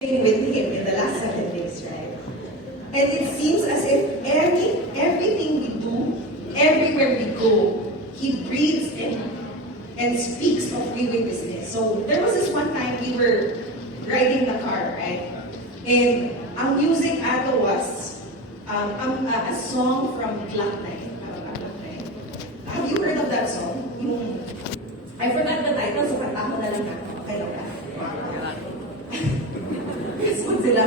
with him in the last 7 days, right? And it seems as if everything we do, everywhere we go, he breathes and speaks of freeway business. So there was this one time we were riding the car, right? And ang music ato was a song from Black Knight. Have you heard of that song? I forgot the title, so kanta ko na lang ako. Okay, okay. Response sila,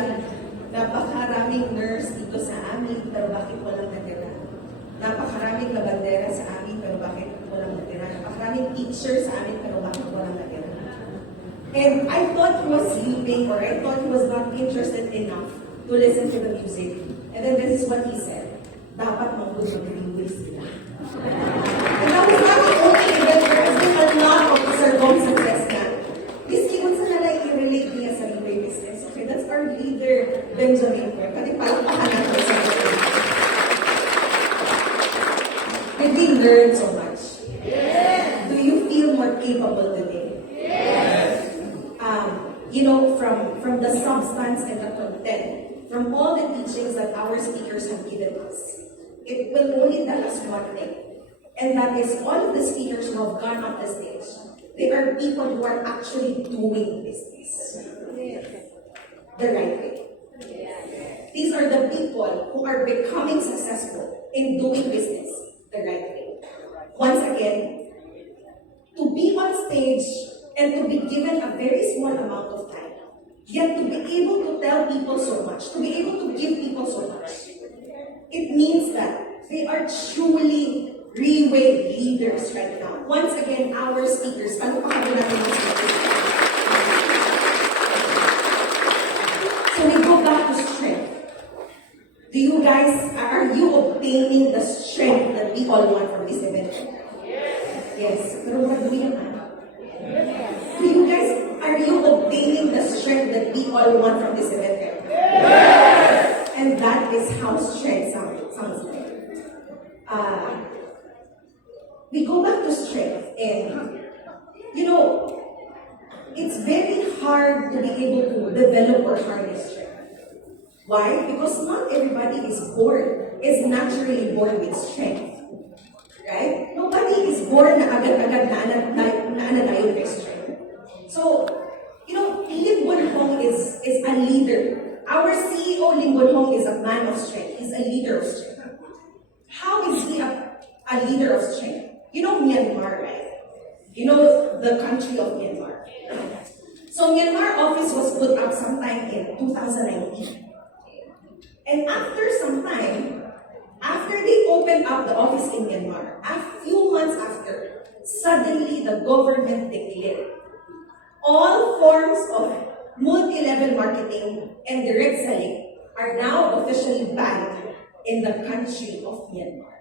napakaraming nurse dito sa amin, pero bakit walang natira? Napakaraming labandera sa amin, pero bakit walang natira? Napakaraming teacher sa amin, pero bakit walang natira? And I thought he was sleeping, or I thought he was not interested enough to listen to the music. And then this is what he said, dapat mag-rewill sila. And that was not the only event, there has been a lot of circumstances na. Isikot sa nalay i-relate niya sa freeway business. Okay, that's our leader, Benjamin Ford. Pati palakpakan natin sa Did we learn so much? Yes! Do you feel more capable today? Yes! From the substance and the content, from all the teachings that our speakers have given us, it will only tell us one thing. And that is all of the speakers who have gone on the stage, they are people who are actually doing business the right way. These are the people who are becoming successful in doing business the right way. Once again, to be on stage and to be given a very small amount of time, yet to be able to tell people so much, to be able to give people so much, it means that they are truly freeway leaders right now. Once again, our speakers, palukpakan natin mga speakers. So we go back to strength. Do you guys, are you obtaining the strength that we all want from this event? Yes. Pero what do you want? Do you guys, are you obtaining the strength that we all want from this event? Yes. And that is how strength sounds like. We go back to strength, and it's very hard to be able to develop or harness strength. Why? Because not everybody is naturally born with strength. Right? Nobody is born na agad-agad na tayo with strength. So, Lim Boon Hong is a leader. Our CEO, Lim Boon Hong, is a man of strength. He's a leader of strength. How is he a leader of strength? You know Myanmar, right? You know the country of Myanmar. So Myanmar office was put up sometime in 2019. And after some time, after they opened up the office in Myanmar, a few months after, suddenly the government declared all forms of multi-level marketing and direct selling are now officially banned in the country of Myanmar.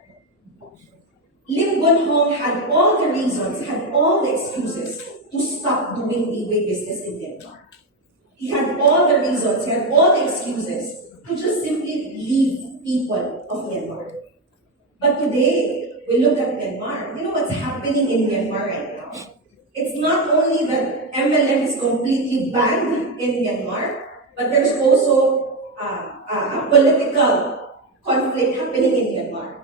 Lim Boon Hong had all the reasons, had all the excuses to stop doing e-way business in Myanmar. He had all the reasons, he had all the excuses to just simply leave people of Myanmar. But today, we look at Myanmar. You know what's happening in Myanmar right now? It's not only that MLM is completely banned in Myanmar, but there's also a political conflict happening in Myanmar.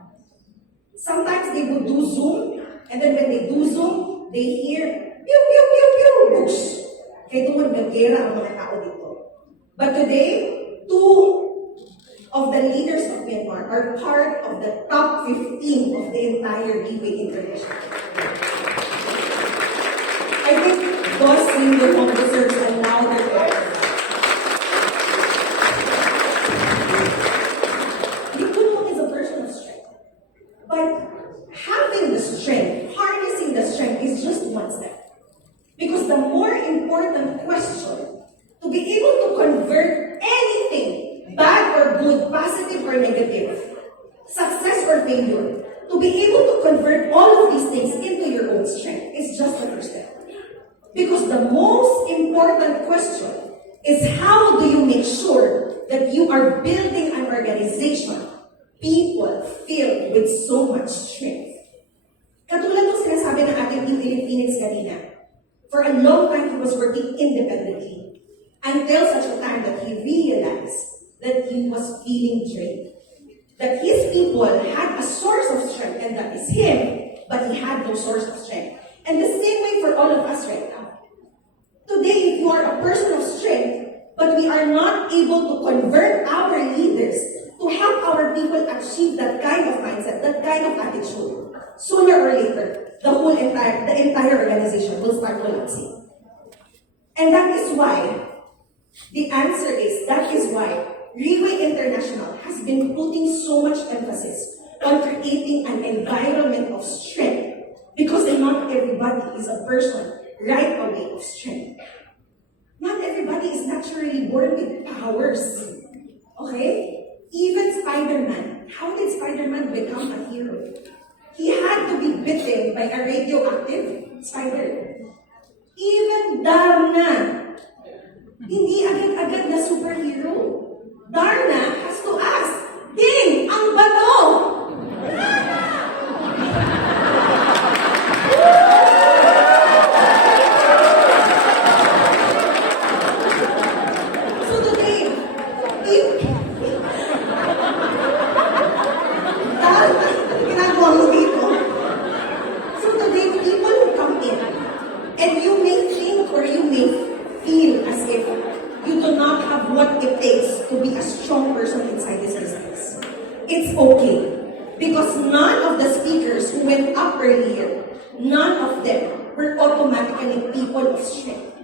Sometimes they would do Zoom, and then when they do Zoom, they hear, pew, pew, pew, pew, whoosh. Kaya ito mag-gera ang mga tao dito. But today, 2 of the leaders of Myanmar are part of the top 15 of the entire Leeway International. I think Boss Lim Boon Hong deserves a louder applause. Lim Boon Hong is a person of strength. But having the strength, harnessing the strength is just one step. Because the more important question, to be able to convert anything, bad or good, positive or negative, success or failure, to be able to convert all of these things into your own strength is just the first step. Because the most important question is how do you make sure that you are building an organization, people filled with so much strength. Katulad ng sinasabi ng ating Intelli Phoenix kanina, for a long time he was working independently. until such a time that he realized that he was feeling drained. That his people had a source of strength, and that is him, but he had no source of strength. And the same way for all of us right now. Today, if you are a person of strength, but we are not able to convert our leaders to help our people achieve that kind of mindset, that kind of attitude, sooner or later, the entire organization will start collapsing. And that is why, the answer is, that is why Reeway International has been putting so much emphasis on creating an environment of strength, because not everybody is a person right away of strength. Not everybody is naturally born with powers. Okay? Even Spider-Man. How did Spider-Man become a hero? He had to be bitten by a radioactive spider. Even Darna, hindi agad-agad na superhero. Darna has to ask, Ding, ang bato! So today, Darna, ginagawa mo dito. So today, people who come in, and you may think or you may feel as if you do not have what it takes to be a strong person inside this business. It's okay. Because none of the speakers who went up earlier, none of them were automatically people of strength.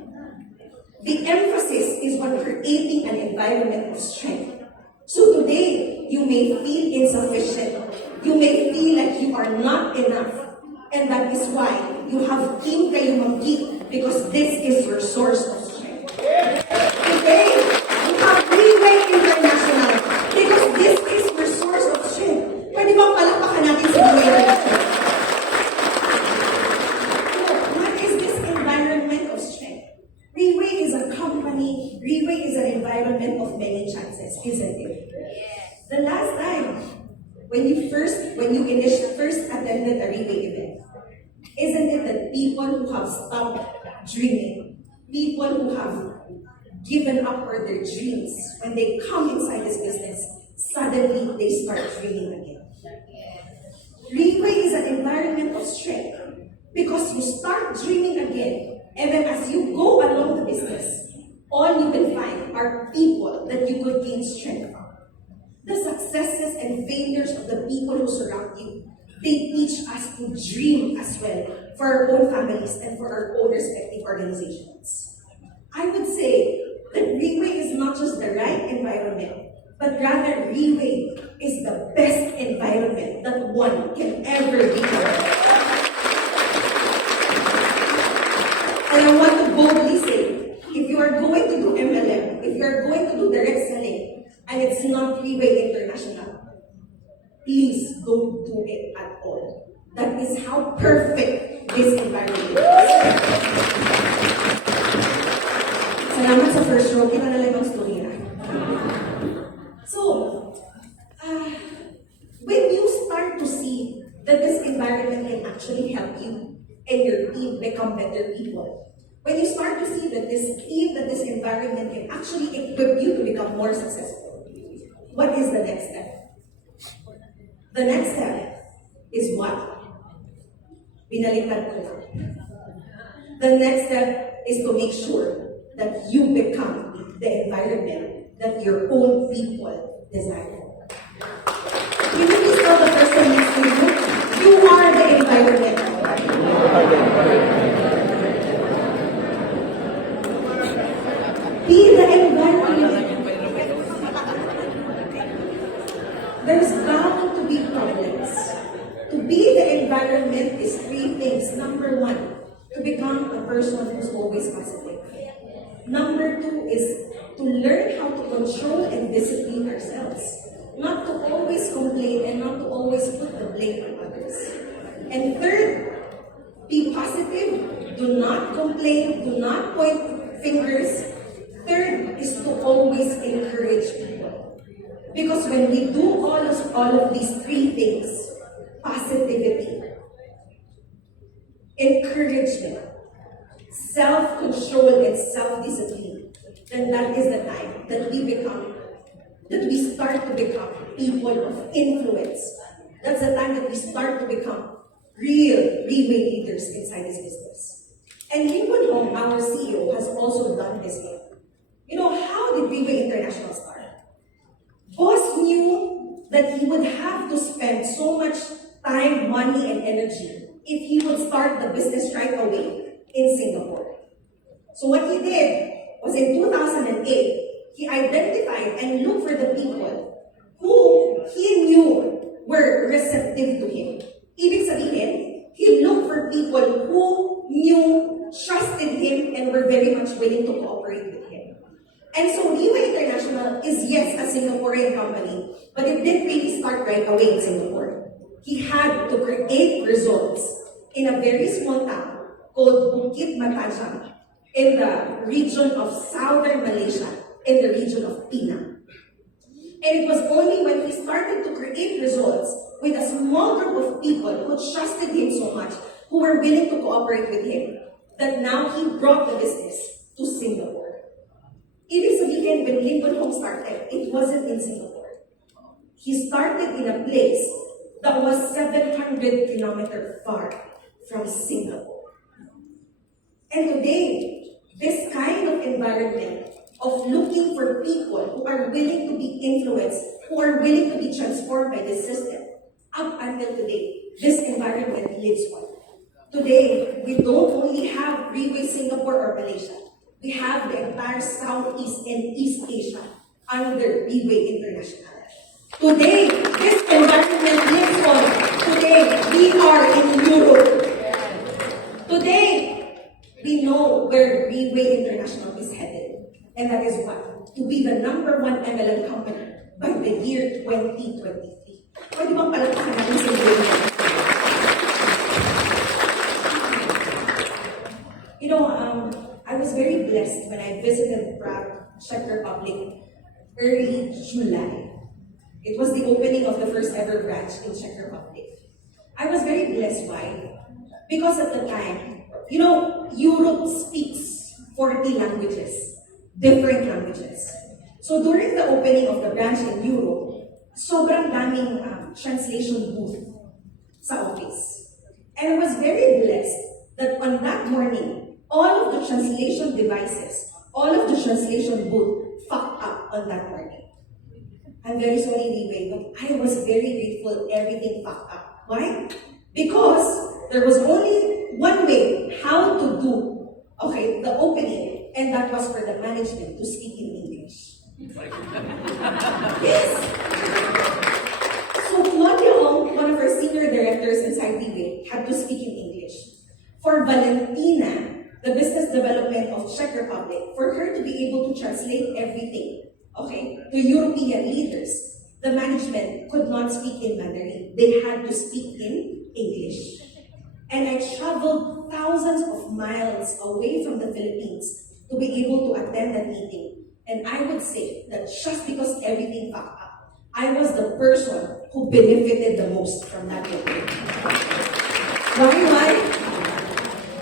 The emphasis is on creating an environment of strength. So today, you may feel insufficient. You may feel like you are not enough. And that is why you have Team Kayumanggi, because this is your source of strength. Today, you have Reeway International, because this is your source of strength. Pwede bang palakpakan natin sa Reeway International? What is this environment of strength? Reeway is a company, Reeway is an environment of many chances, isn't it? The last time, when you first attended a Reeway event, isn't it that people who have stopped dreaming, people who have given up for their dreams, when they come inside this business, suddenly they start dreaming again? Reeway is an environment of strength, because you start dreaming again, and then as you go along the business, all you will find are people that you could gain strength from. The successes and failures of the people who surround you, they teach us to dream as well for our own families and for our own respective organizations. I would say that Reeway is not just the right environment, but rather Reeway is the best environment that one can ever be in. And I want to boldly say, if you are going to do MLM, if you are going to do direct selling, and it's not Reeway International, please don't do it at all. That is how perfect this environment is. Salamat sa first row, kita na lang ang storya. So, when you start to see that this environment can actually help you and your team become better people, when you start to see that this team, that this environment can actually equip you to become more successful, what is the next step? The next step is what? Binaliktad ko. The next step is to make sure that you become the environment that your own people desire. Can you please tell the person next to you, you are the environment. Be the environment. There's bound to be problems. To be the environment is three things. Number one, to become a person who's always positive. Number two is to learn how to control and discipline ourselves. Not to always complain and not to always put the blame on others. And third, be positive. Do not complain. Do not point fingers. Third is to always encourage people. Because when we do all of these three things, positivity, encouragement, self-control, and self-discipline, then that is the time that we start to become people of influence. That's the time that we start to become real Reway leaders inside this business. And Lincoln Hong, our CEO, has also done this here. How did Reway International start? Boss knew that he would have to spend so much time, money, and energy if he would start the business right away in Singapore. So what he did was in 2008, he identified and looked for the people who he knew were receptive to him. Ibig sabihin, he looked for people who knew, trusted him, and were very much willing to cooperate with him. And so Reway International is, yes, a Singaporean company, but it didn't really start right away in Singapore. He had to create results in a very small town called Bukit Matajam in the region of southern Malaysia, in the region of Penang. And it was only when he started to create results with a small group of people who trusted him so much, who were willing to cooperate with him, that now he brought the business to Singapore. Ibig sabihin, when Lincoln Hong started, it wasn't in Singapore. He started in a place that was 700 kilometers far from Singapore. And today, this kind of environment of looking for people who are willing to be influenced, who are willing to be transformed by this system, up until today, this environment lives on. Today, we don't only have Reway Singapore or Malaysia. We have the entire Southeast and East Asia under Reway International. Today, this environment lives on. Today, we are in Europe. Today, we know where Reway International is headed. And that is what? To be the #1 MLM company by the year 2023. Pwede bang palakpakan natin sa Reway? I was very blessed when I visited Prague, Czech Republic, early July. It was the opening of the first ever branch in Czech Republic. I was very blessed. Why? Because at the time, Europe speaks 40 languages, different languages. So during the opening of the branch in Europe, sobrang daming translation booth sa office. And I was very blessed that on that morning, all of the translation devices, all of the translation booth fucked up on that morning. I'm very sorry, Reway, but I was very grateful everything fucked up. Why? Because there was only one way how to do, the opening, and that was for the management to speak in English. Yes! So Claudia Ong, one of our senior directors inside Reway, had to speak in English. For Valentina, the business development of Czech Republic, for her to be able to translate everything, to European leaders, the management could not speak in Mandarin. They had to speak in English. And I traveled thousands of miles away from the Philippines to be able to attend that meeting. And I would say that just because everything fucked up, I was the person who benefited the most from that meeting. Why?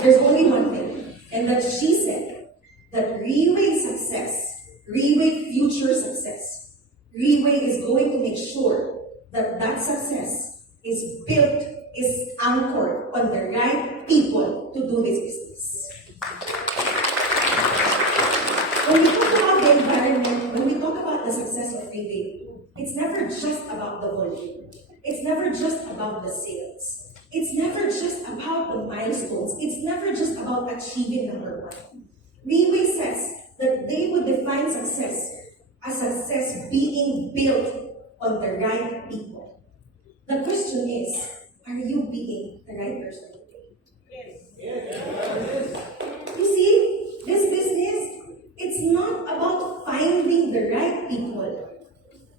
There's only one thing. And that she said that Reway success, Reway future success, Reway is going to make sure that that success is built, is anchored on the right people to do this business. When we talk about the environment, when we talk about the success of Reway, it's never just about the volume. It's never just about the sales. It's never just about the milestones. It's never just about achieving #1. Reway says that they would define success as success being built on the right people. The question is, are you being the right person today? Yes. You see, this business, it's not about finding the right people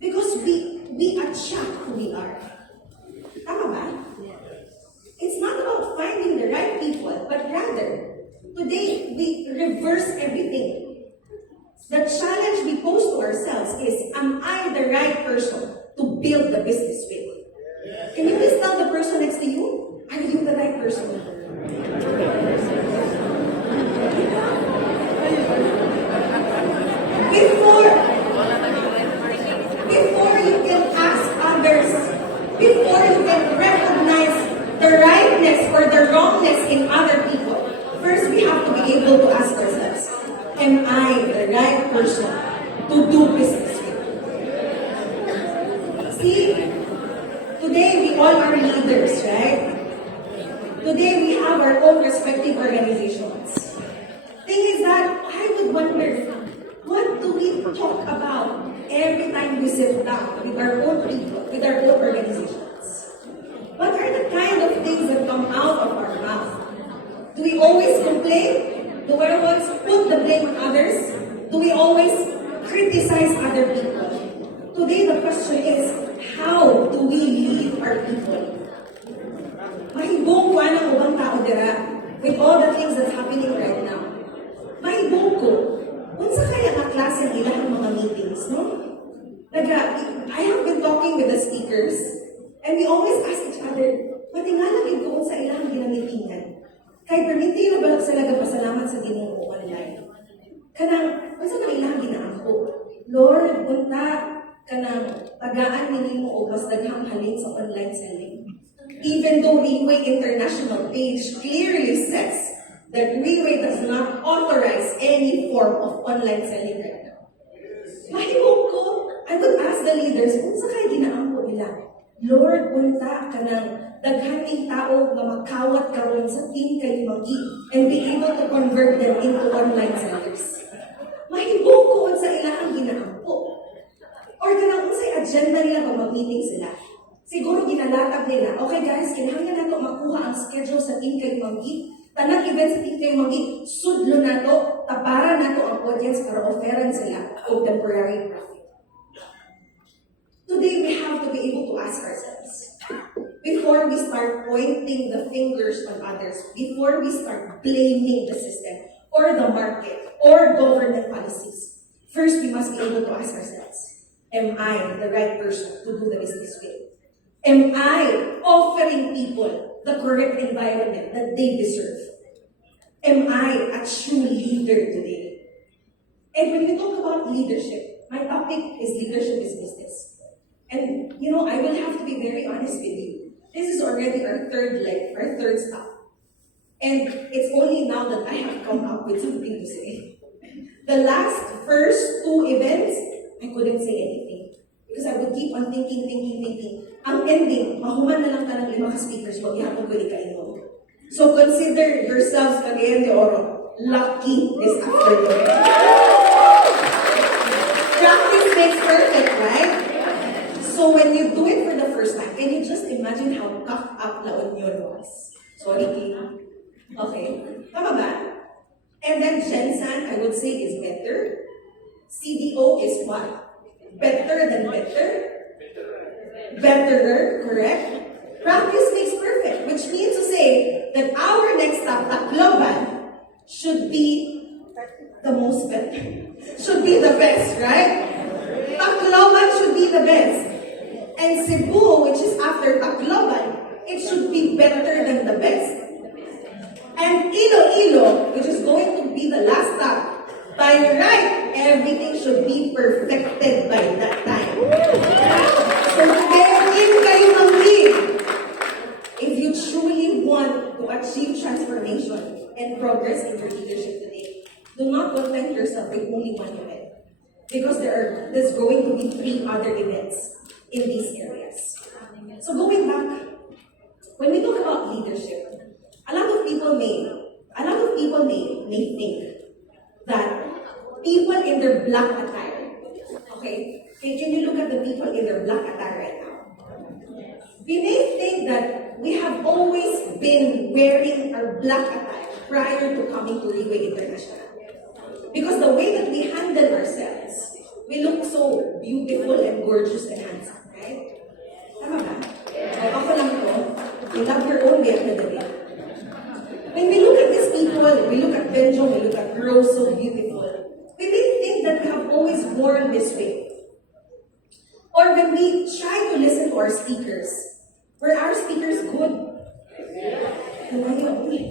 because we attract who we are. Tama ba? It's not about finding the right people, but rather, today, we reverse everything. The challenge we pose to ourselves is, am I the right person to build the business with? Can you please tell the person next to you, are you the right person? to do business with. See, today we all are leaders, right? Today we have our own respective organizations. Thing is that I would wonder, what do we talk about every time we sit down with our own people, with our own organizations? What are the kind of things that come out of our mouth? Do we always complain? Do we always put the blame on others? Do we always criticize other people? Today the question is, how do we lead our people? Mahibong ko anang ubang tao dira with all the things that's happening right now. Mahibong ko, unsa kaya na klase ang ilang mga meetings, no? I have been talking with the speakers, and we always ask each other, matingalagin ko sa ilang ginamitingan. Kay perminti na ba sila pasalamat sa Ginoo online? Kanang, unsa na ilang ginaampo? Lord, unta, kanang tagaan ninyo o mas daghang halin sa online selling. Even though Riway International page clearly says that Riway does not authorize any form of online selling right now. Mahimong ko, I would ask the leaders, unsa kay ginaampo nila? Lord, unta kanang daghaning tao nga makawat karon sa team Kayumanggi and be able to convert them into online sellers. Mahibong ko unsa ilang ginaampo. Or kanang unsay agenda nila pag mag-meeting sila. Siguro ginalatag nila, okay guys, kinahanglan nato makuha ang schedule sa team Kayumanggi. Tanang event sa team Kayumanggi, sudlo nato, taparan nato ang audience para offeran sila o temporary profit. Today we have to be able to ask ourselves, before we start pointing the fingers on others, before we start blaming the system or the market or government policies, first we must be able to ask ourselves, am I the right person to do the business with? Am I offering people the correct environment that they deserve? Am I a true leader today? And when we talk about leadership, my topic is leadership is business. And I will have to be very honest with you. This is already our third leg, our third stop. And it's only now that I have come up with something to say. The first two events, I couldn't say anything. Because I would keep on thinking. Ang ending, mahuman na lang ka ng 5 ka-speakers mo, ihapon ko ikainom. So consider yourselves, Cagayan de Oro, lucky this afternoon. Practice makes perfect, right? So when you do it for the first time, can you just imagine how cocked up La Union was? Sorry, Kim. Okay. Tama ba? And then Gensan, I would say, is better. CDO is what? Better than better? Betterer, correct? Practice makes perfect, which means to say that our next stop, Tacloban, should be the most better. Should be the best, right? Tacloban should be the best. And Cebu, which is after Tacloban, it should be better than the best. And Iloilo, which is going to be the last stop, by right, everything should be perfected by that time. So in Kayumanggi, if you truly want to achieve transformation and progress in your leadership today, do not content yourself with only one event. Because there's going to be 3 other events in these areas. So going back, when we talk about leadership, a lot of people may think that people in their black attire, okay? Can you look at the people in their black attire right now? We may think that we have always been wearing our black attire prior to coming to Riway International. Because the way that we handle ourselves, we look so beautiful and gorgeous and handsome, right? Tama ba? So ako lang to, you love your own way of the day. When we look at these people, we look at Benjo, we look at Rose, so beautiful. We may think that we have always worn this way. Or when we try to listen to our speakers, were our speakers good?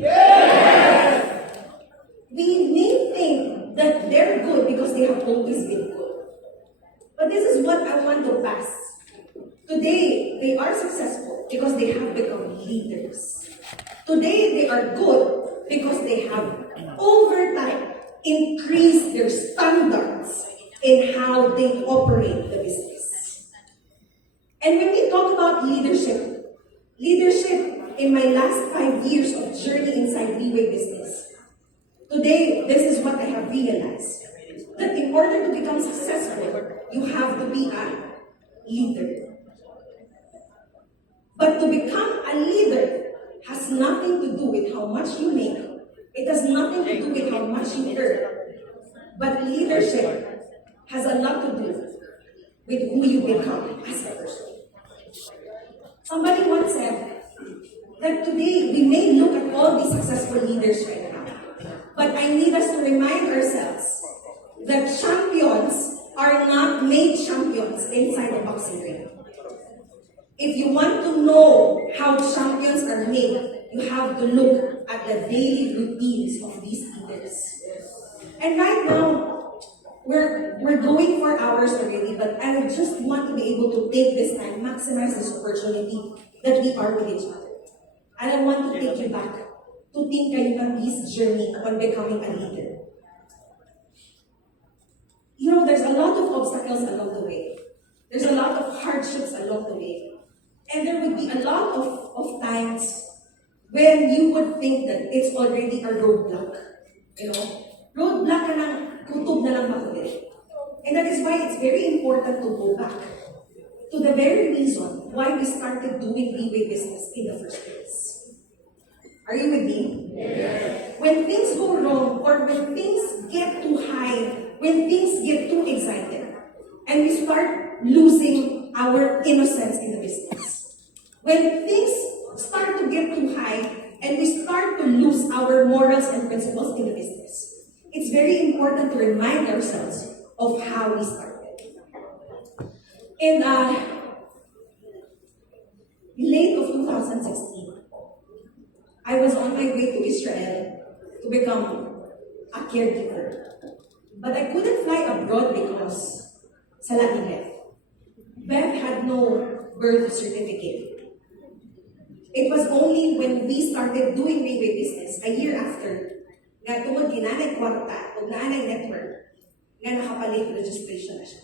Yes! We may think that they're good because they have always been good. But this is what I want to pass. Today, they are successful because they have become leaders. Today, they are good because they have, over time, increased their standards in how they operate the business. And when we talk about leadership in my last 5 years of journey inside Leeway business, today, this is what I have realized. That in order to become successful, you have to be a leader. But to become a leader has nothing to do with how much you make. It has nothing to do with how much you earn. But leadership has a lot to do with who you become as a person. Somebody once said that today we may look at all these successful leaders right now, but I need us to remind ourselves that champions are not made champions inside the boxing ring. If you want to know how champions are made, you have to look at the daily routines of these leaders. And right now, we're going for hours already, but I would just want to be able to take this time, maximize this opportunity that we are with each other. And I want to take you back to Team Kayumanggi's journey on becoming a leader. You know, there's a lot of obstacles along the way. There's a lot of hardships along the way. And there would be a lot of times when you would think that it's already a roadblock. You know, roadblock ka ng kutob na lang makabili. And that is why it's very important to go back to the very reason why we started doing Leeway business in the first place. Are you with me? Yes. When things go wrong or when things get too high, when things get too excited, and we start losing our innocence in the business. When things start to get too high and we start to lose our morals and principles in the business, it's very important to remind ourselves of how we started. In late of 2016, I was on my way to Israel to become a caregiver. But I couldn't fly abroad because sa ni Beth had no birth certificate. It was only when we started doing Leeway business, a year after, nga tungod ginanay kwarta o naanay network, nga nakapalit registration na siya.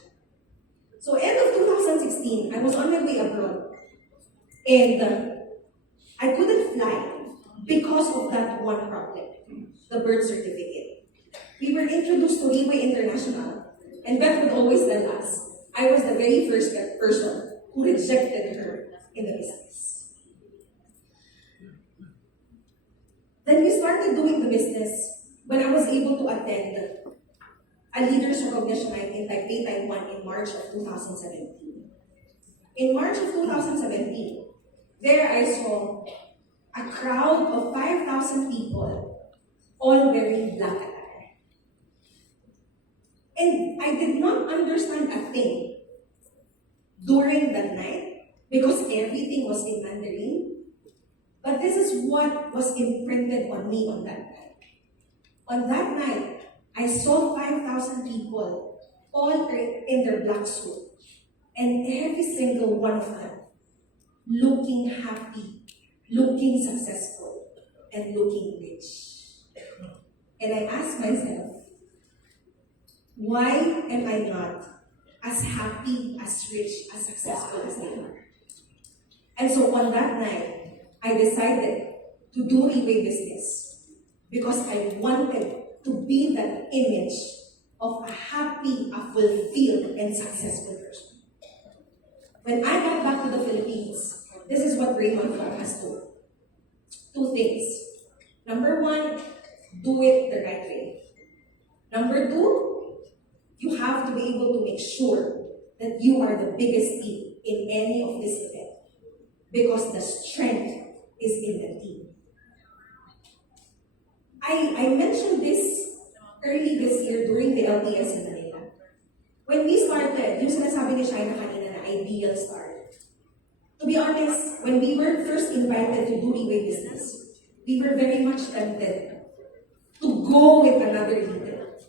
So end of 2016, I was on my way abroad. And I couldn't fly because of that one problem, the birth certificate. We were introduced to Leeway International, and Beth would always tell us, I was the very first person who rejected her in the business. Then we started doing the business when I was able to attend a leaders recognition night in Taipei, Taiwan in March of 2017. In March of 2017, there I saw a crowd of 5,000 people, all wearing black attire. And I did not understand a thing during that night because everything was in Mandarin. But this is what was imprinted on me on that night. On that night, I saw 5,000 people, all in their black suit, and every single one of them looking happy, looking successful, and looking rich. And I asked myself, why am I not as happy, as rich, as successful as they are? And so on that night, I decided to do Leeway business because I wanted to be that image of a happy, a fulfilled, and successful person. When I got back to the Philippines, this is what Raymond Fong has told. Two things. Number one, do it the right way. Number two, you have to be able to make sure that you are the biggest team in any of this event because the strength is in the team. I mentioned this early this year during the LTS in Manila. When we started, yung sinasabi ni Shaina kanina na ideal start. To be honest, when we were first invited to do Leeway business, we were very much tempted to go with another leader.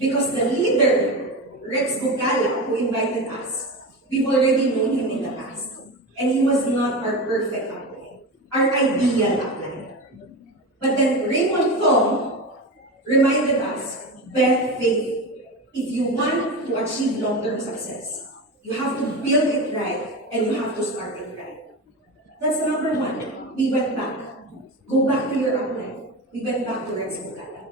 Because the leader, Rex Bukala, who invited us, we've already known him in the past. And he was not our perfect upline, our ideal upline. But then Raymond Fong reminded us, Beth, Faith, if you want to achieve long-term success, you have to build it right and you have to start it right. That's number one. We went back. Go back to your outline. We went back to Rex Bukala.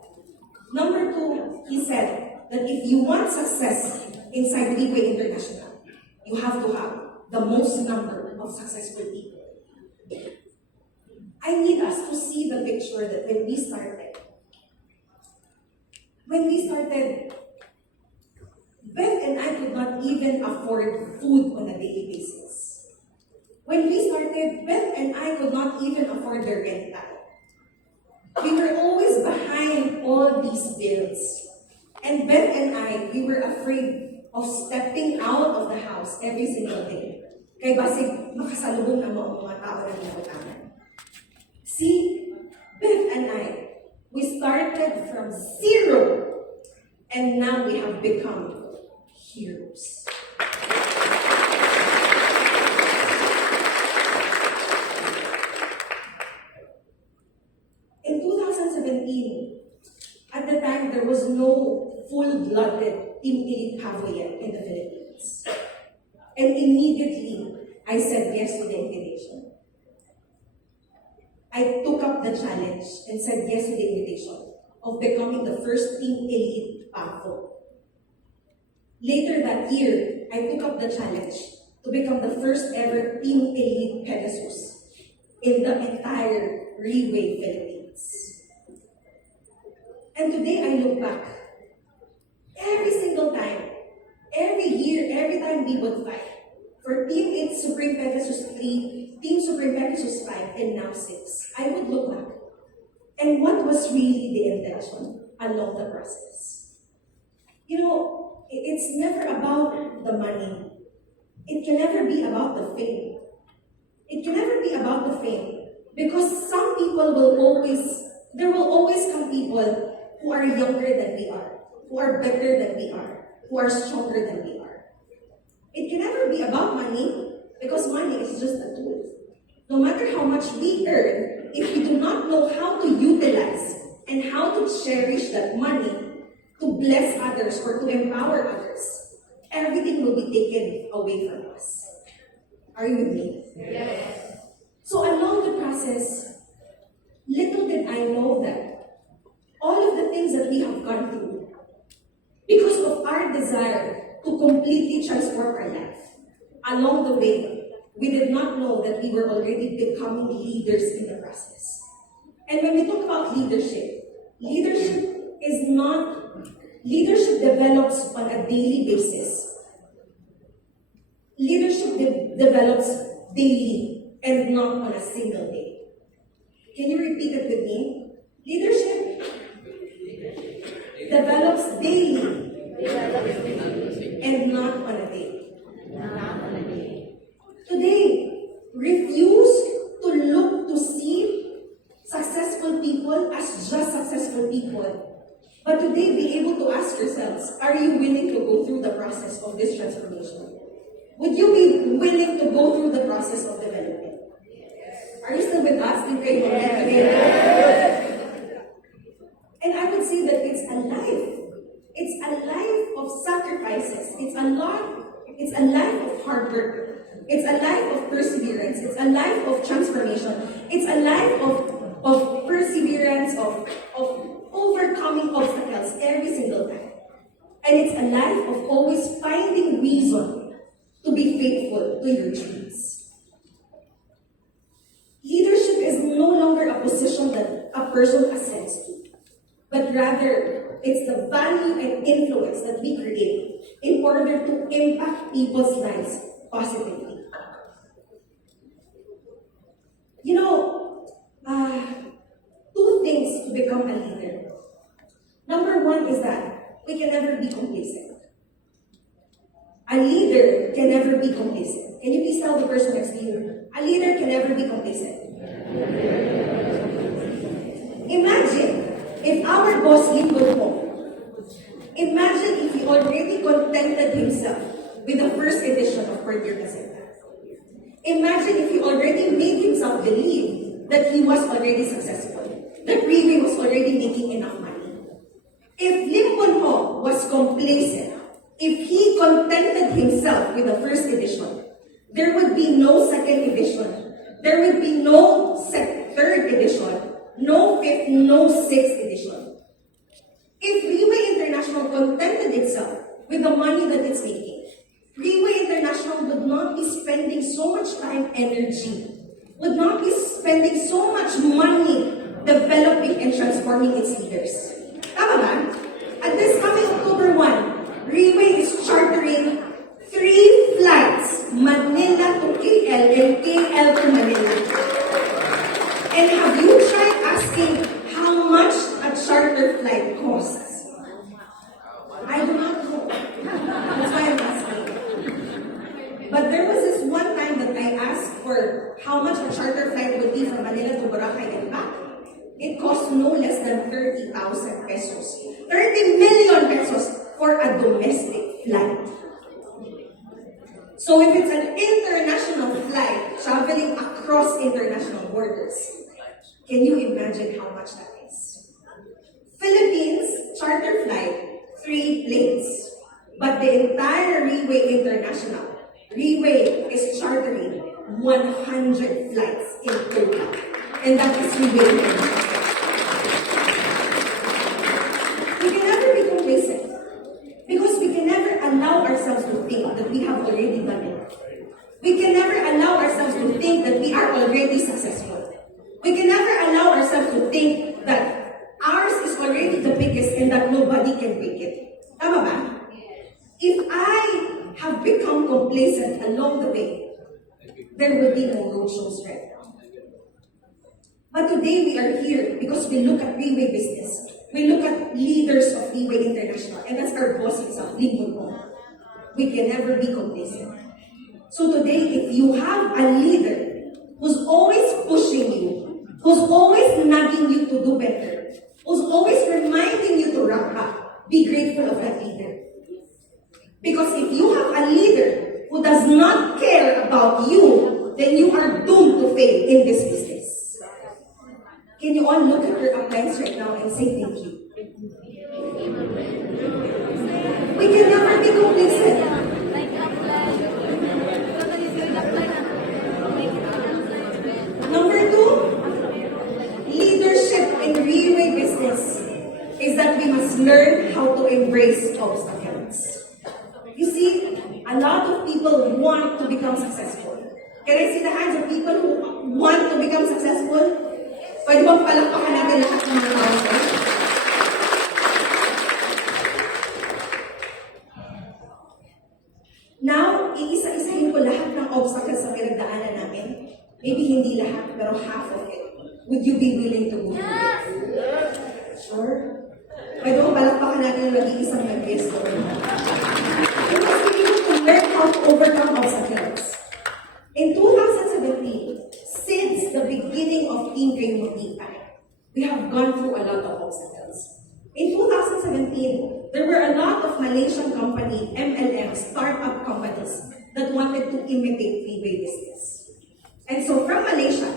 Number two, he said that if you want success inside Leeway International, you have to have the most number of successful people. I need us to see the picture that when we started, Beth and I could not even afford food on a daily basis. When we started, Beth and I could not even afford the rental. We were always behind all these bills. And Beth and I, we were afraid of stepping out of the house every single day. Kaya basig makasalubong na mo ang mga tao na pinagutanan. See, Beth and I, we started from zero, and now we have become heroes. In 2017, at the time, there was no full-blooded Team Elite Pavo yet in the Philippines. And immediately, I said yes to the invitation. I took up the challenge and said yes to the invitation of becoming the first Team Elite Pavo. Later that year, I took up the challenge to become the first ever Team Elite Pegasus in the entire Relay Philippines. And today I look back. Every single time, every year, every time we would fight for Team 8 Supreme Pegasus 3, Team Supreme Pegasus 5, and now 6, I would look back. And what was really the intention along the process? You know, it's never about the money. It can never be about the fame. It can never be about the fame. Because some people there will always come people who are younger than we are, who are better than we are, who are stronger than we are. It can never be about money, because money is just a tool. No matter how much we earn, if we do not know how to utilize and how to cherish that money to bless others or to empower others, everything will be taken away from us. Are you with me? Yes. So along the process, little did I know that all of the things that we have gone through, because of our desire to completely transform our life, along the way, we did not know that we were already becoming leaders in the process. And when we talk about leadership develops on a daily basis. Leadership develops daily and not on a single day. Can you repeat it with me? Leadership develops daily and not on a day. Today, refuse to look to see successful people as just successful people. But today, be able to ask yourselves, are you willing to go through the process of this transformation? Would you be willing to go through the process of development? Are you still with us? And I would say that it's a life. It's a life of sacrifices. It's a life of hard work. It's a life of perseverance. It's a life of transformation. It's a life of perseverance, of overcoming obstacles every single time. And it's a life of always finding reason to be faithful to your dreams. Leadership is no longer a position that a person ascends to, but rather it's the value and influence that we create in order to impact people's lives positively. You know, two things to become a leader. Number one is that we can never be complacent. A leader can never be complacent. Can you please tell the person next to you? A leader can never be complacent. Imagine if our boss Lincoln Hong, imagine if he already contented himself with the first edition of Perdier Gazeta. Imagine if he already made himself believe that he was already successful, that Relay was already making enough money. If Lim Bun Ho was complacent, if he contented himself with the first edition, there would be no second edition, there would be no third edition, no fifth, no sixth edition. If Freeway International contented itself with the money that it's making, Freeway International would not be spending so much time, energy, would not be spending so much money developing and transforming its leaders. Tama ba? At this coming October 1, Freeway is chartering 3 flights, Manila to KL and KL to Manila. And have you tried asking how much a charter flight costs? I do not know. That's why I'm asking. But there was this one time that I asked for how much a charter flight would be from Manila to Boracay and back. It costs no less than 30,000 pesos. 30 million pesos for a domestic flight. So if it's an international flight traveling across international borders, can you imagine how much that is? Philippines charter flight, 3 planes. But the entire Freeway International, Freeway is chartering 100 flights in total. And that is Freeway International. We can never be complacent because we can never allow ourselves to think that we have already done it. We can never allow ourselves to think that we are already successful. We can never allow ourselves to think that ours is already the biggest and that nobody can break it. Tama ba? If I have become complacent along the way, there will be no roadshows right now. But today we are here because we look at Freeway business. We look at leaders of Freeway International, and that's our boss himself, Lim Bun Ho. We can never be complacent. So today, if you have a leader who's always pushing you, who's always nagging you to do better, who's always reminding you to rank up, be grateful of that leader. Because if you have a leader who does not care about you, then you are doomed to fail in this business. Can you all look at your uplines right now and say thank you? We can never be complacent. Number 2, leadership in Freeway business is that we must learn how to embrace obstacles. You see, a lot of people want to become successful. Can I see the hands of people who want to become successful? Pwede bang palakpakan natin lahat ng mga tao? Now, iisa-isahin ko lahat ng obstacles sa pinagdaanan namin. Maybe hindi lahat, pero half of it. Would you be willing to move? Sure? Pwede bang palakpakan natin yung nag-iisang nag-guest? Because we need to learn how to overcome obstacles. In 2017, since the beginning of Team Kayumanggi time, we have gone through a lot of obstacles. In 2017, there were a lot of Malaysian company, MLM, startup companies that wanted to imitate Freeway business. And so from Malaysia,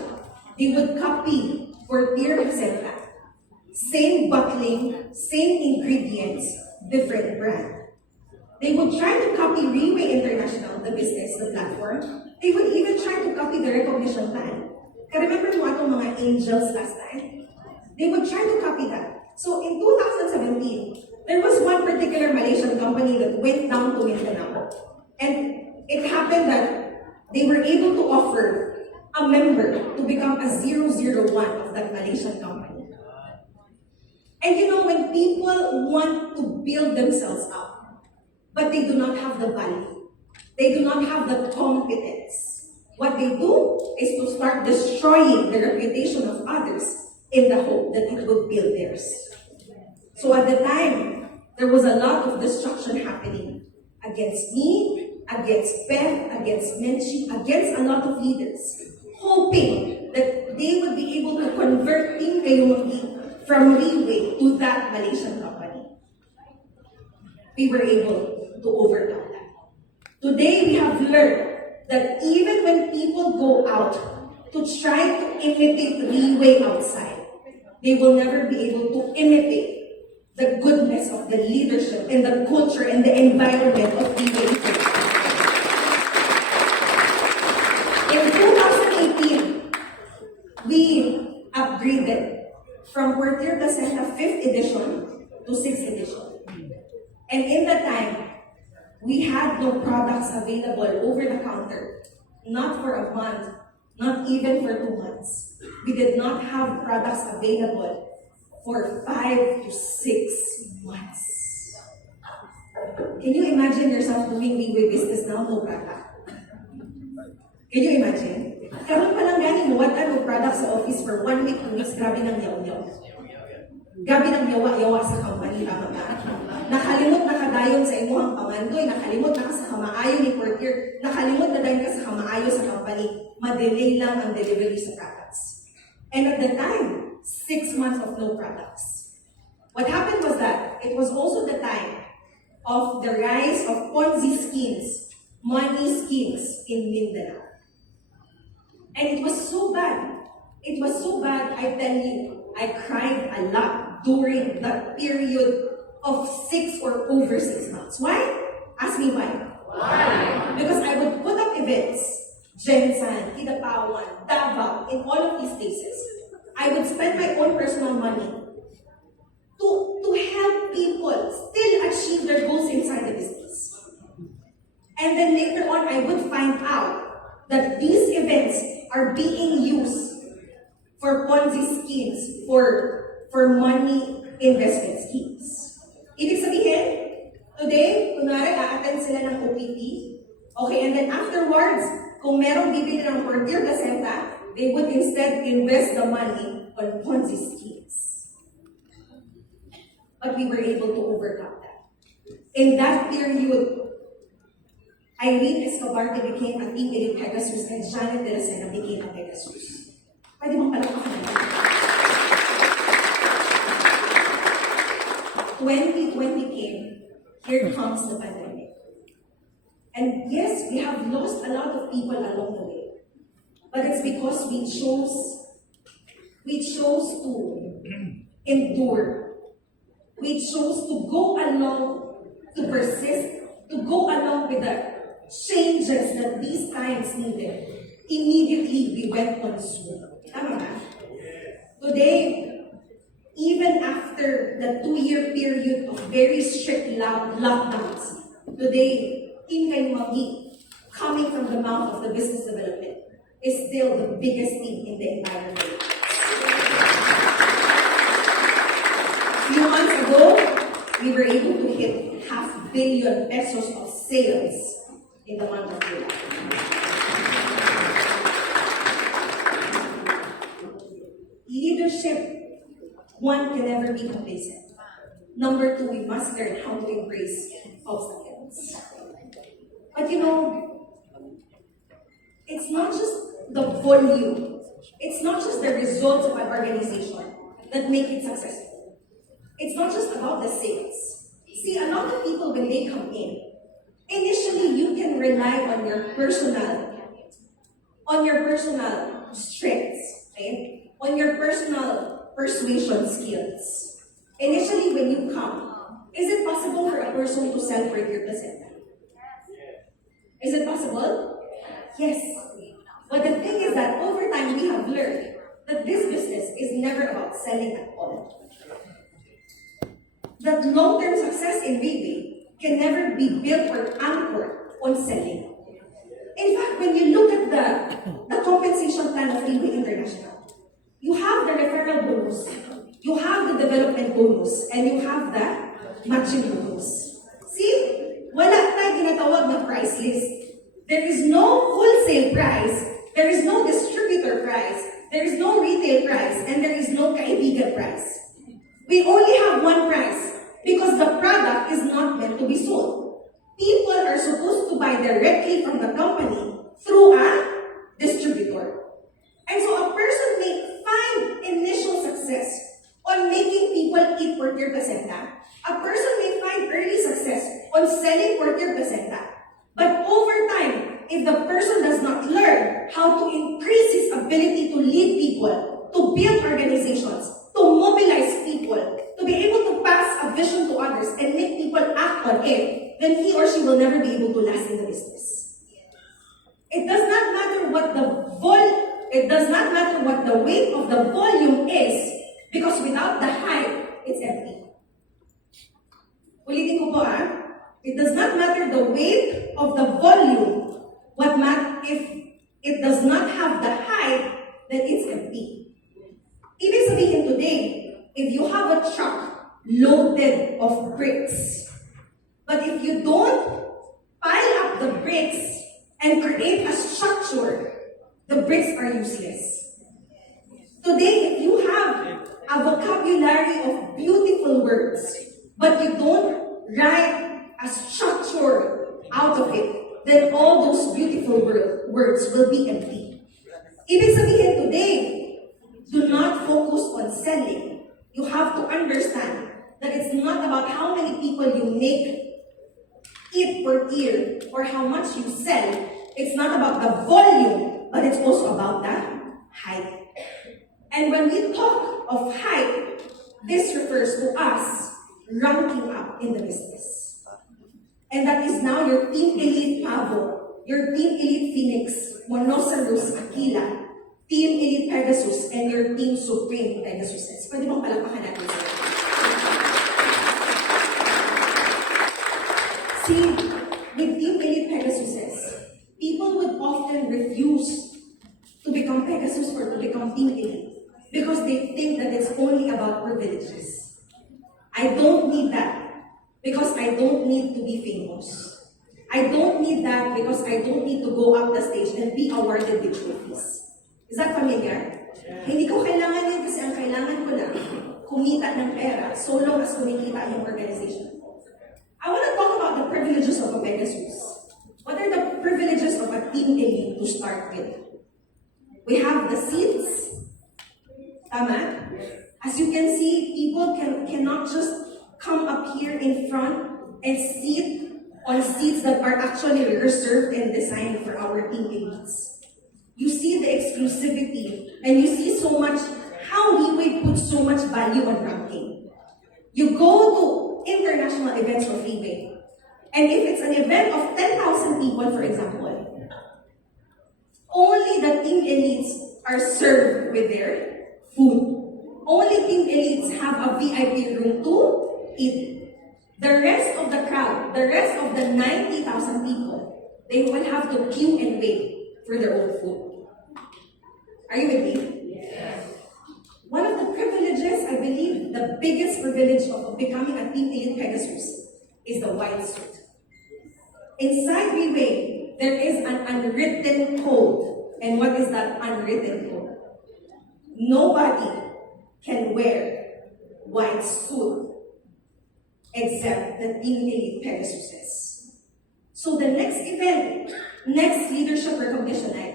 they would copy for Dear Placenta. Same bottling, same ingredients, different brand. They would try to copy Freeway International, the business, the platform. They would even try to copy the recognition plan. Can remember mo atong mga angels last time? They would try to copy that. So in 2017, there was one particular Malaysian company that went down to Mindanao. And it happened that they were able to offer a member to become a 001 of that Malaysian company. And you know, when people want to build themselves up, but they do not have the value, they do not have the competence, what they do is to start destroying the reputation of others in the hope that it will build theirs. So at the time, there was a lot of destruction happening against me, against Beth, against Menchi, against a lot of leaders, hoping that they would be able to convert Team Kayumanggi from Freeway to that Malaysian company. We were able to overcome that. Today, we have learned that even when people go out to try to imitate Freeway outside, they will never be able to imitate the goodness of the leadership and the culture and the environment of PBA. In 2018, we upgraded from Quartier Placenta 5th edition to 6th edition. And in that time, we had no products available over the counter. Not for a month, not even for 2 months. We did not have products available for 5 to 6 months. Can you imagine yourself doing B-Way business now, no product? Can you imagine? Karoon pa lang ganing what ano products sa office for 1 week, 2 weeks, grabe ng yaw-yaw. Grabe ng yawa-yawa sa company, tama ba? Nakalimot na kadayon sa imuhang pangandoy, nakalimot na ka sa kamaayo ni Portier, nakalimot na dahil ka sa kamaayo sa company, madelay lang ang delivery sa products. And at the time, 6 months of no products. What happened was that it was also the time of the rise of Ponzi schemes, money schemes in Mindanao. And it was so bad. It was so bad, I tell you, I cried a lot during that period of 6 or over 6 months. Why? Ask me why. Why? Because I would put up events, Jensen, Kidapawan, Davao, in all of these places. I would spend my own personal money to help people still achieve their goals inside the business. And then later on, I would find out that these events are being used for Ponzi schemes, for money investment schemes. Ibig sabihin, today, kunwari, a-attend sila ng OPT, okay, and then afterwards, kung merong bibili ng Quartier Placenta, they would instead invest the money on Ponzi schemes. But we were able to overcome that. In that period, Irene Escobarte became a team lead Pegasus and Janet De La Sena became a Pegasus. Pwede mong palakpakan natin. 2020 came, here comes the pandemic. And yes, we have lost a lot of people along the way. But it's because we chose to endure. We chose to go along, to persist, to go along with the changes that these times needed. Immediately, we went on Zoom. Tama ba? Today, even after the 2-year period of very strict lockdowns, today, Team Kayumanggi, coming from the mouth of the business development, is still the biggest team in the entire world. Few months ago, we were able to hit 500 million pesos of sales in the month of July. Leadership, one can never be complacent. Number 2, we must learn how to embrace obstacles. But you know, it's not just the volume, it's not just the results of an organization that make it successful. It's not just about the sales. See, a lot of people, when they come in, initially you can rely on your personal strengths, right? On your personal persuasion skills. Initially, when you come, is it possible for a person to sell Quartier Placenta? Is it possible? Yes. But the thing is that over time we have learned that this business is never about selling at all. That long-term success in BB can never be built or anchored on selling. In fact, when you look at the compensation plan of BB International, you have the referral bonus, you have the development bonus, and you have the matching bonus. See, wala tayong ginatawag na price list. There is no wholesale price, there is no distributor price, there is no retail price, and there is no kaibigan price. We only have one price because the product is not meant to be sold. People are supposed to buy directly from the company through a distributor. And so a person may find initial success on making people eat Quartier Placenta. A person may find early success on selling Quartier Placenta. But over time, if the person does not learn how to increase his ability to lead people, to build organizations, to mobilize people, to be able to pass a will never be able to last in the business. It does not matter what the weight of the volume is, because without the height, it's empty. Ulitin ko po it does not matter the weight of the volume. If it does not have the height, then it's empty. Ibig sabihin today, if you have a truck loaded of bricks, but if you don't pile up the bricks and create a structure, the bricks are useless. Today, if you have a vocabulary of beautiful words, but you don't write a structure out of it, then all those beautiful words will be empty. Ibig sabihin today, do not focus on selling. You have to understand that it's not about how many people you make it per year or how much you sell. It's not about the volume, but it's also about the height. And when we talk of height, this refers to us ranking up in the business. And that is now your Team Elite Pavo, your Team Elite Phoenix, Monoceros Aquila, Team Elite Pegasus, and your Team Supreme Pegasus. Pwede bang palakpakan natin sila? See, with Team Elite Pegasus, people would often refuse to become Pegasus or to become Team Elite because they think that it's only about privileges. I don't need that because I don't need to be famous. I don't need that because I don't need to go up the stage and be awarded with trophies. Is that familiar? Hindi ko kailangan yun kasi ang kailangan ko lang kumita ng pera so long as kumikita yung organization. I want to talk about the privileges of a Pegasus. What are the privileges of a Team Elite to start with? We have the seats. Tama? As you can see, people cannot just come up here in front and sit on seats that are actually reserved and designed for our Team Elites. You see the exclusivity, and you see so much how we put so much value on ranking. You go to international events for Freeway, and if it's an event of 10,000 people, for example, only the Team Elites are served with their food. Only Team Elites have a VIP room to eat. The rest of the crowd, the rest of the 90,000 people, they will have to queue and wait for their own food. Are you with me? Yes. One of the privileges, I believe, the biggest privilege of becoming a Team Elite Pegasus is the white suit. Inside Freeway, there is an unwritten code. And what is that unwritten code? Nobody can wear white suit except the Team Elite Pegasuses. So the next event, next leadership recognition night,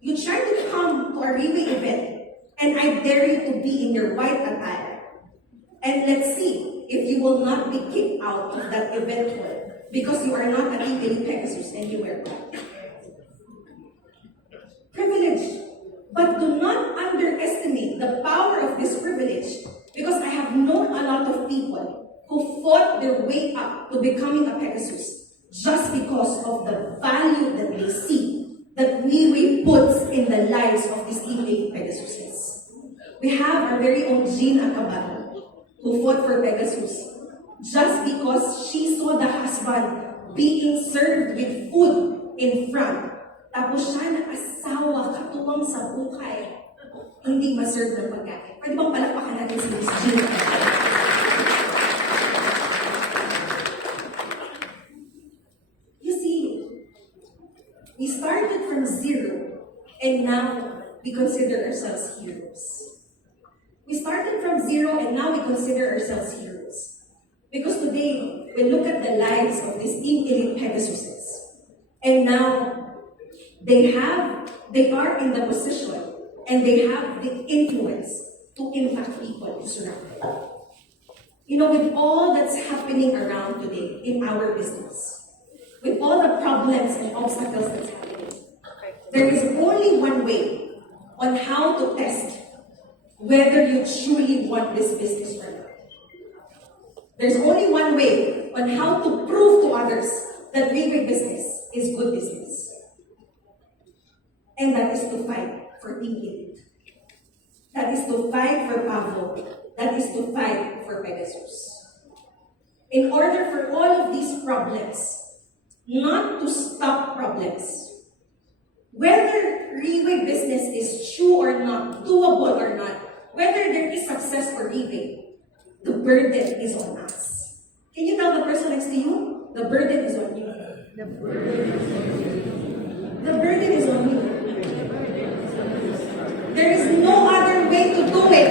you try to come to a Freeway event, and I dare you to be in your white attire. And let's see if you will not be kicked out of that event hall because you are not a Team Elite Pegasus and you wear white. Privilege. But do not underestimate the power of this privilege, because I have known a lot of people who fought their way up to becoming a Pegasus just because of the value that they see that we puts in the lives of these Team Elite Pegasuses. We have our very own Jean Acabado, who fought for Pegasus just because she saw the husband being served with food in front. Tapos siya na asawa, katuwang sa buhay, hindi ma-serve ng pagkain. Pwede bang palakpakan natin si Miss Jean? You see, we started from zero, and now we consider ourselves heroes. We started from zero, and now we consider ourselves heroes. Because today, we look at the lives of these Team Elite Pegasuses, and now they are in the position and they have the influence to impact people who surround them. You know, with all that's happening around today in our business, with all the problems and obstacles that's happening, there is only one way on how to test whether you truly want this business or not. There's only one way on how to prove to others that River business is good business. And that is to fight for Team Elite. That is to fight for Pablo. That is to fight for Pegasus. In order for all of these problems not to stop problems, whether River business is true or not, doable or not, whether there is success for River, the burden is on us. Can you tell the person next to you? The burden is on you. The burden is on you. There is no other way to do it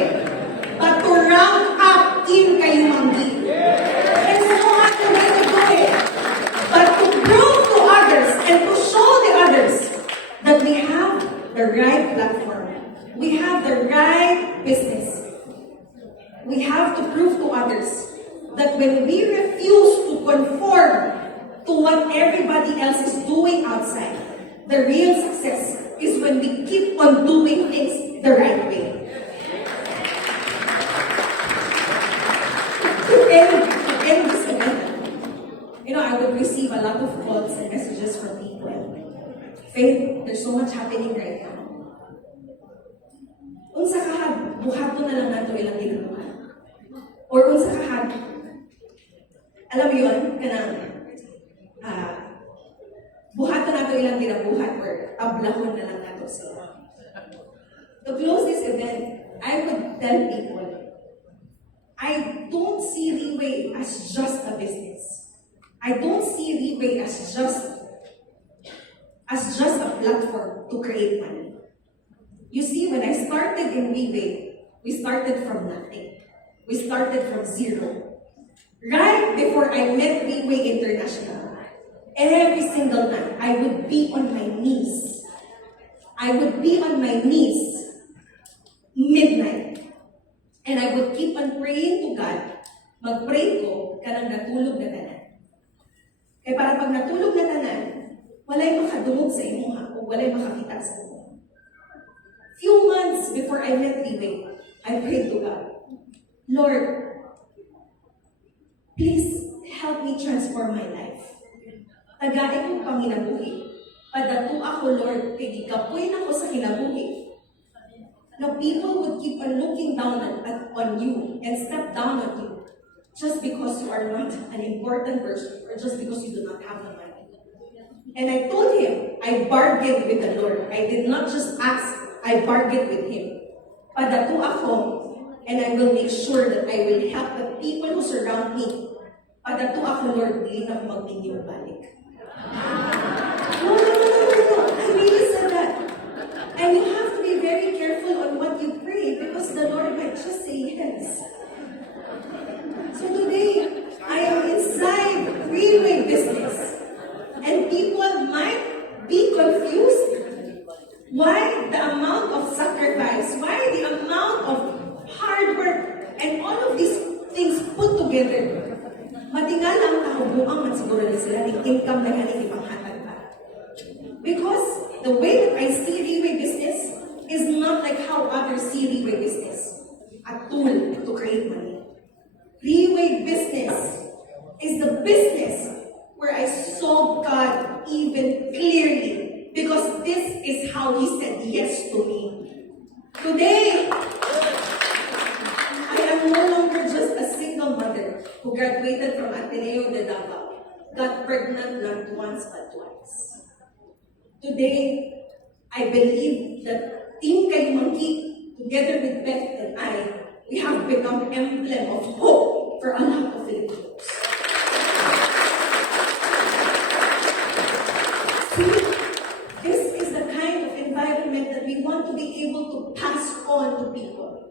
but to round up Team Kayumanggi. There is no other way to do it but to prove to others and to show the others that we have the right platform. We have the right business. We have to prove to others that when we refuse to conform to what everybody else is doing outside, the real success is when we keep on doing things the right way. To end this event, I would receive a lot of calls and messages from people. Faith, there's so much happening right now. Unsa kahad, buhato na lang nato ilang ginagawa. Or unsa kahad, alam mo yun, kanang, buhato nato ilang ginabuhat or tablahon na lang nato sila. To close this event, I would tell people, I don't see Riway as just a business. I don't see Riway as just a platform to create money. You see, when I started in Riway, we started from nothing. We started from zero. Right before I met Riway International, every single night, I would be on my knees. I would be on my knees midnight. And I would keep on praying to God. Mag-pray ko, kanang natulog na tanan. Kaya para pag natulog na tanan, walay makadungog sa imuha o walay makakita sa imuha. Few months before I met Riway, I prayed to God, Lord, please help me transform my life. Tagain kong panginabuhi. Padato ako, Lord, kay gikapoy na ko sa kinabuhi. Now people would keep on looking down on you and step down on you just because you are not an important person or just because you do not have the money. And I told him, I bargained with the Lord. I did not just ask, I bargained with him. Padato ako, and I will make sure that I will help the people who surround me. Padato ako, Lord, di na ako magtingin balik. No. I really said that. And you have to be very careful on what you pray because the Lord might just say yes. So today, I am inside Riway business. And people might be confused. Why the amount of sacrifice? Why the amount of hard work and all of these things put together? Matingala ang kahubuang man siguro na sila ng income na ganit ipanghatag pa. Because the way that I see Riway business is not like how others see Riway business. A tool to create money. Riway business is the business where I saw God even clearly because this is how He said yes to me. Today, I am no longer just a single mother who graduated from Ateneo de Davao, got pregnant not once but twice. Today, I believe that Team Kayumanggi, together with Beth and we have become emblem of hope for a lot of Filipinos. See, this is the kind of environment that we want to be able to pass on to people.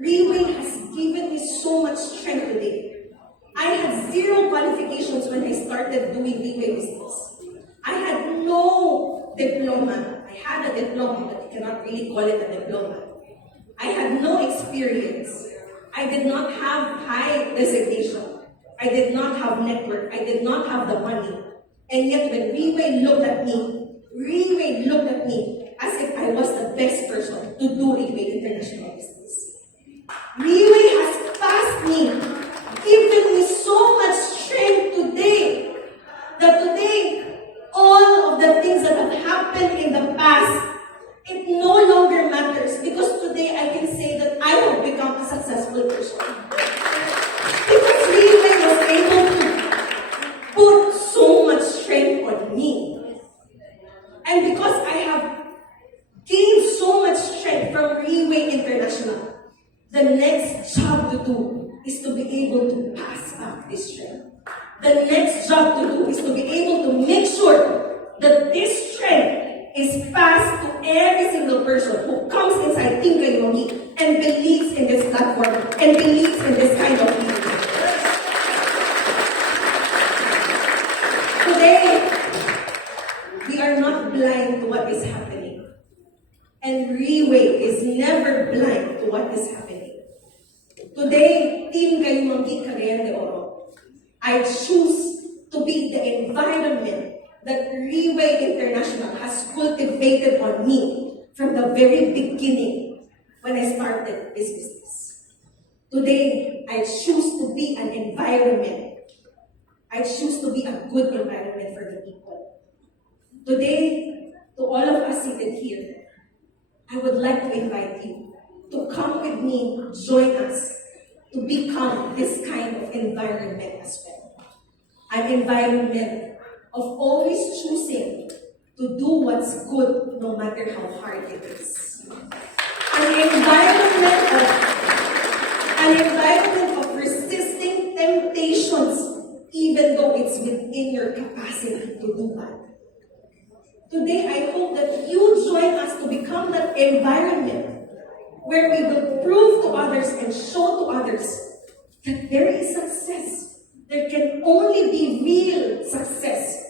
Riway has given me so much strength today. I had zero qualifications when I started doing Riway business. I had no diploma. I had a diploma, but you cannot really call it a diploma. I had no experience. I did not have high designation. I did not have network. I did not have the money. And yet when Riway looked at me as if I was the best person to do Riway International business. Riway has passed me, given me so much strength today, that today happened in the past, it no longer matters because today I can say that I have become a successful person. Because Riwe was able to put so much strength on me. And because I have gained so much strength from Riwe International, the next job to do is to be able to pass up this strength. The next job to do is to be able to make sure that this strength is passed to every single person who comes inside Team Kayumanggi and believes in this platform and believes in this kind of leadership. Today, we are not blind to what is happening. And Riwe is never blind to what is happening. Today, Team Kayumanggi Cagayan de Oro, I choose to be the environment that Riwe International has cultivated on me from the very beginning when I started this business. Today, I choose to be an environment. I choose to be a good environment for the people. Today, to all of us seated here, I would like to invite you to come with me, join us, to become this kind of environment as well. An environment of always choosing to do what's good no matter how hard it is. An environment of resisting temptations even though it's within your capacity to do that. Today, I hope that you join us to become that environment where we will prove to others and show to others that there is success. There can only be real success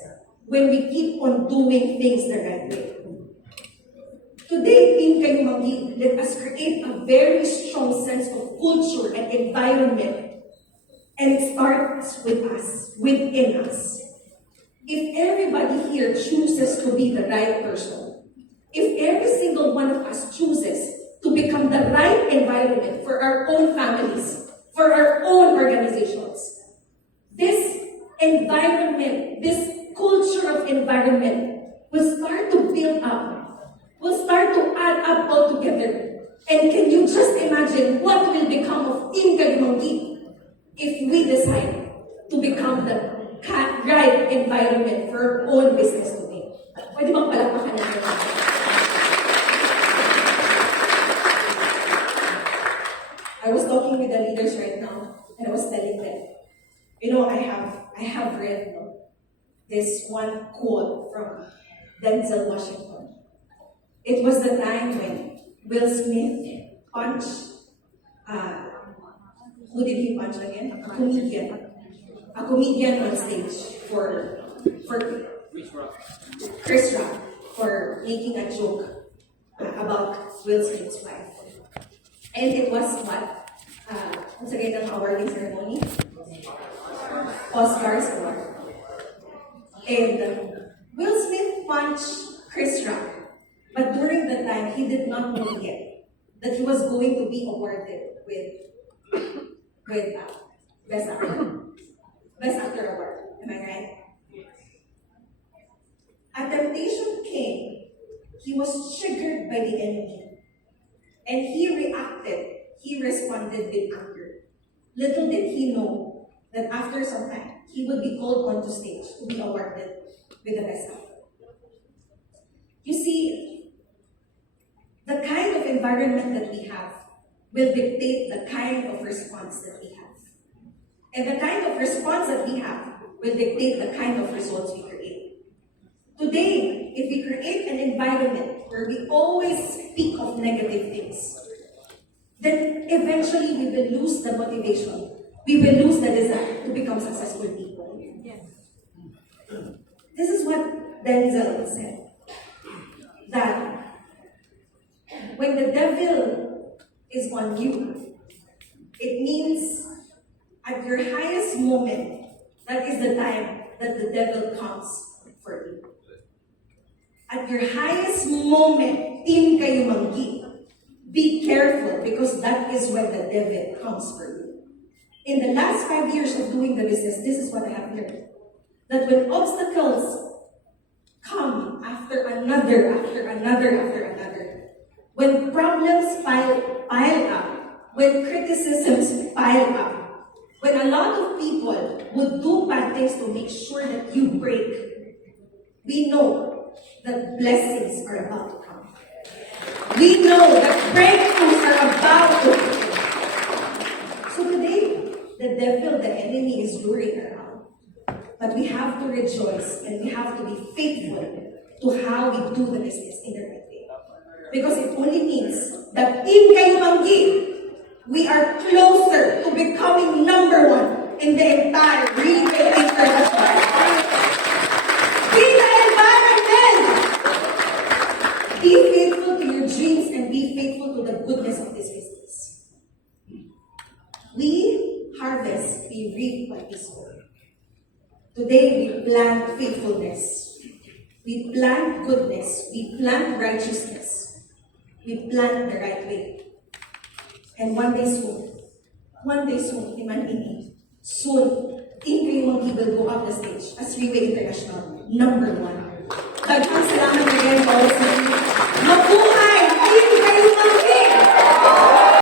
when we keep on doing things the right way. Today, in Kayumanggi, let us create a very strong sense of culture and environment. And it starts with us, within us. If everybody here chooses to be the right person, if every single one of us chooses to become the right environment for our own families, for our own organizations, this environment, this culture of environment will start to build up, will start to add up all together. And can you just imagine what will become of Team Kayumanggi if we decide to become the right environment for our own business today? Pwede bang palakpakan natin? I was talking with the leaders right now, and I was telling them, I have read this one quote from Denzel Washington. It was the time when Will Smith punched, who did he punch again? A comedian on stage for Chris Rock for making a joke about Will Smith's wife. And it was what? What's again ang awarding ceremony? Oscars award. And Will Smith punched Chris Rock, but during the time he did not know yet that he was going to be awarded with Best Actor award. Am I right? A temptation came. He was triggered by the enemy, and he reacted. He responded with anger. Little did he know that after some time, he would be called onto stage to be awarded with the Best Actor. You see, the kind of environment that we have will dictate the kind of response that we have. And the kind of response that we have will dictate the kind of results we create. Today, if we create an environment where we always speak of negative things, then eventually we will lose the motivation. We will lose the desire to become successful people. Yes. This is what Denzel said. That when the devil is on you, it means at your highest moment, that is the time that the devil comes for you. At your highest moment, Team Kayumanggi, be careful because that is when the devil comes for you. In the last 5 years of doing the business, this is what I have learned. That when obstacles come after after another, after another, after another. When problems pile up, when criticisms pile up, when a lot of people would do bad things to make sure that you break, we know that blessings are about to come. We know that breakthroughs are about to come. So today, the devil, the enemy is luring around. But we have to rejoice and we have to be faithful to how we do the business in the right way. Because it only means that in Kayumanggi, we are closer to becoming number one in the entire retail international. Be the environment! Be faithful to your dreams and be faithful to the goodness of this business. We harvest, we reap what we sow. Today we plant faithfulness. We plant goodness. We plant righteousness. We plant the right way. And one day soon, Iman, soon, Kayumanggi will go up the stage as Freeway International #1. Daghang salamat again, all of you.